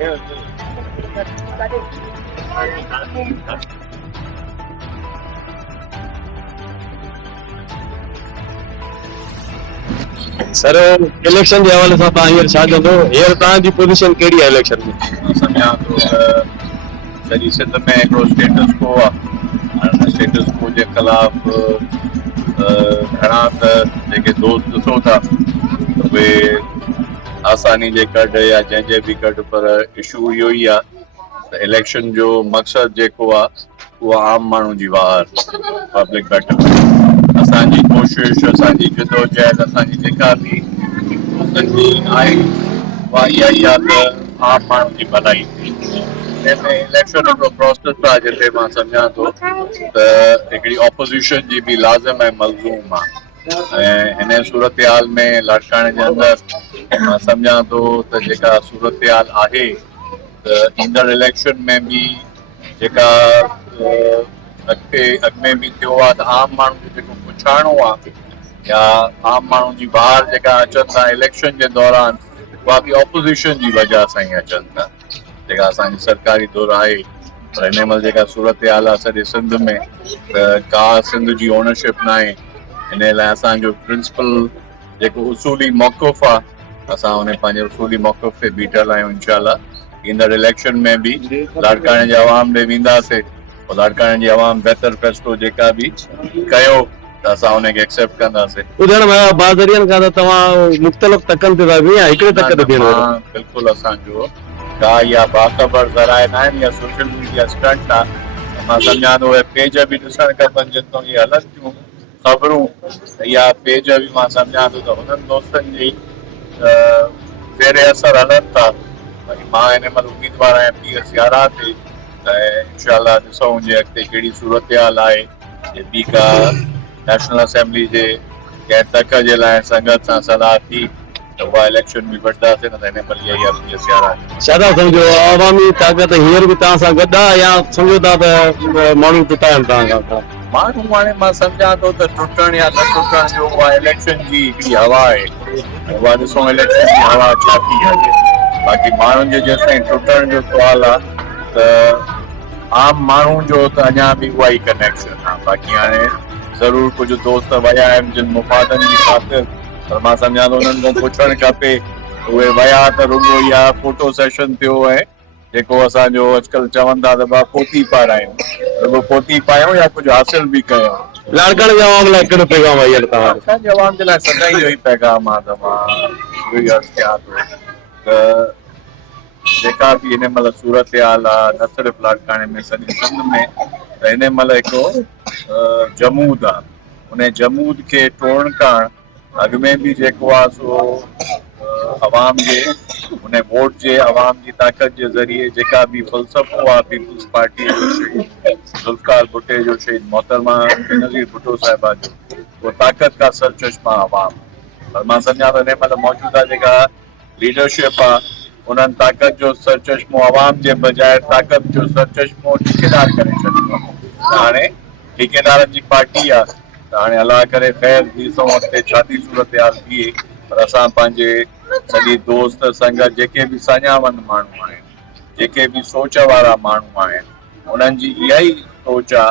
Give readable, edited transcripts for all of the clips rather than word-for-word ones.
Sir election के हवाले से छा कंदो हींअर तव्हांजी पोजीशन कहिड़ी आहे इलेक्शन में? सम्झां थो त सॼी सिंध में हिकिड़ो स्टेटस को आहे। स्टेटस को जे ख़िलाफ़ घणा त जेके दोस्त ॾिसो था उहे आसानी जे गॾु या जंहिंजे बि गॾु, पर इशू इहो ई आहे त इलेक्शन जो मक़सदु जेको आहे उहो आम माण्हू जी वार, पब्लिक बेटर। असांजी कोशिशि, असांजी जदोजहद, असांजी जेका बि दोस्तनि जी आहे उहा इहा ई आहे त आम माण्हू जी भलाई थी। जंहिंमें इलेक्शन हिकिड़ो प्रोसेस आहे जिते मां सम्झां थो त हिकिड़ी ऑपोज़िशन जी बि लाज़िम ऐं मलज़ूम आहे। ऐं हिन सूरत हाल में लाड़काणे जे अंदरि मां सम्झां थो त जेका सूरत हाल आहे त ईंदड़ इलेक्शन में बि जेका अॻ में बि थियो आहे त आम माण्हू खे जेको पुछाइणो आहे या आम माण्हू जी ॿाहिरि जेका अचनि था इलेक्शन जे दौरान, उहा बि ऑपोज़िशन जी वजह सां ई अचनि था। जेका असांजी सरकारी दौरु आहे, पर हिन महिल जेका सूरत हाल आहे सॼे सिंध में, त का सिंध जी ओनरशिप न आहे। हिन लाइ असांजो प्रिंसिपल जेको उसूली मौक़िफ़ आहे, असां उन पंहिंजे उसूली मौक़िफ़ ते बीठल आहियूं। इंशाअल्लाह ईंदड़ इलेक्शन में बि लाड़काणे जे अवाम ॾे वेंदासीं, लाड़काणे जी अवाम बहितर फ़ैसिलो जेका बि कयो त असां उनखे एक्सेप्ट कंदासीं। ॿुधण में बाज़रियनि खां त तव्हां मुख़्तलिफ़ तकनि ते था बीहो, हिकिड़े तक ते बीहो? बिल्कुलु असांजो का इहा बाख़बर ज़राए न आहिनि या सोशल मीडिया स्टंट आहे। मां सम्झां थो उहे पेज बि ॾिसणु खपनि जितां इहे हलनि थियूं ख़बरूं। इहा पेज बि मां सम्झां थो त हुननि दोस्तनि जी ज़ेरे असर हलनि था। मां हिन महिल उम्मीदवार आहियां PS11 ते, त इंशाअल्लाह ॾिसूं जे अॻिते कहिड़ी सूरत हाल आहे। जे ॿी का नेशनल असेंबली जे कंहिं तक जे लाइ संगत सां सलाह थी त उहा इलेक्शन बि वठंदासीं, न त हिन महिल इहा ई आहे PS11। छा था सम्झो अवामी ताक़त हींअर बि तव्हां सां गॾु आहे या सम्झो था त माण्हू टुटाइनि तव्हां खां? माण्हू हाणे मां सम्झां थो त टुटण या न टुटण जो उहा इलेक्शन जी हिकिड़ी हवा आहे। उहा ॾिसूं इलेक्शन जी हवा छा थी आहे। बाक़ी माण्हुनि जे जेसिताईं टुटण जो सुवाल आहे त आम माण्हू जो त अञा बि उहा ई कनेक्शन आहे। बाक़ी हाणे ज़रूरु कुझु दोस्त विया आहिनि जिन मुफ़ादनि जी ख़ातिर, पर मां सम्झां थो उन्हनि खां पुछणु खपे। उहे विया त रुॻो इहा फोटो सेशन थियो आहे, जेको असांजो अॼुकल्ह चवनि था त भाउ पोती पारायूं, रुॻो पोती पायूं या कुझु हासिल बि कयूं। लाड़काणे जे अवाम लाइ कहिड़ो पैगाम आहे हींअर तव्हां? असांजे अवाम जे लाइ सदाईं इहो ई पैगाम आहे त मां इहो ई अर्ज़ु कयां थो त जेका बि हिन महिल सूरत हाल आहे, न सिर्फ़ु लाड़काणे में, सॼे सिंध में, त हिन महिल हिकिड़ो जमूद आहे। उन जमूद खे टोड़ण करणु अॻु में बि जेको आहे सो अवाम जे उन वोट जे अवाम जी ताक़त जे ज़रिए जेका बि फ़लसफ़ो आहे पीपल्स पार्टी जो, शहीद ज़ुल्फ़िकार भुट्टे जो, शहीद मोहतरमा बेनज़ीर भुट्टो साहिबा जो, उहो ताक़त का सरचश्मा अवाम। पर मां सम्झां थो हिन महिल मौजूदा जेका लीडरशिप आहे उन्हनि ताक़त जो सरचश्मो अवाम जे बजाए ताक़त जो सरचश्मो ठेकेदार करे छॾियो आहे। हाणे ठेकेदारनि जी पार्टी आहे, त हाणे अलाह करे ख़ैर ॾिसूं अॻिते छा थी सूरत हाल थिए। पर असां पंहिंजे सॼी दोस्त संगत जेके बि साञावंद माण्हू आहिनि, जेके बि सोच वारा माण्हू आहिनि, उन्हनि जी इहा ई सोच आहे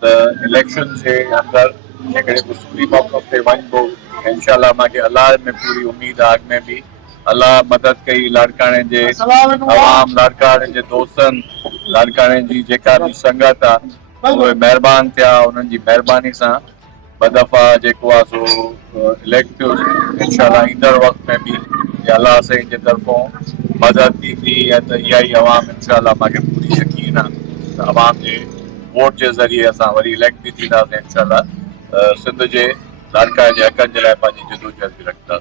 त इलेक्शन जे अंदरि हिकिड़े उसूली मौक़िफ़ ते वञिबो। इंशाअल्लाह मूंखे अलाह में पूरी उमेद आहे अॻ में बि अलाह मदद कई। लाड़काणे जे अवाम, लाड़काणे जे दोस्तनि, लाड़काणे जी जेका बि संगत आहे उहे महिरबानी थिया। उन्हनि जी महिरबानी सां ॿ दफ़ा जेको आहे सो इलेक्ट थियो। इंशाअल्लाह ईंदड़ वक़्त में बि अलाह साईं जे तरफ़ों मदद थींदी ऐं त इहा ई अवाम इंशाअल्लाह मूंखे पूरी यकीन आहे त अवाम जे वोट जे ज़रिए असां वरी इलेक्ट बि थींदासीं। इंशाअल्लाह सिंध जे लाड़काणे जे हक़नि जे लाइ पंहिंजी जदोजहद बि रखंदासीं।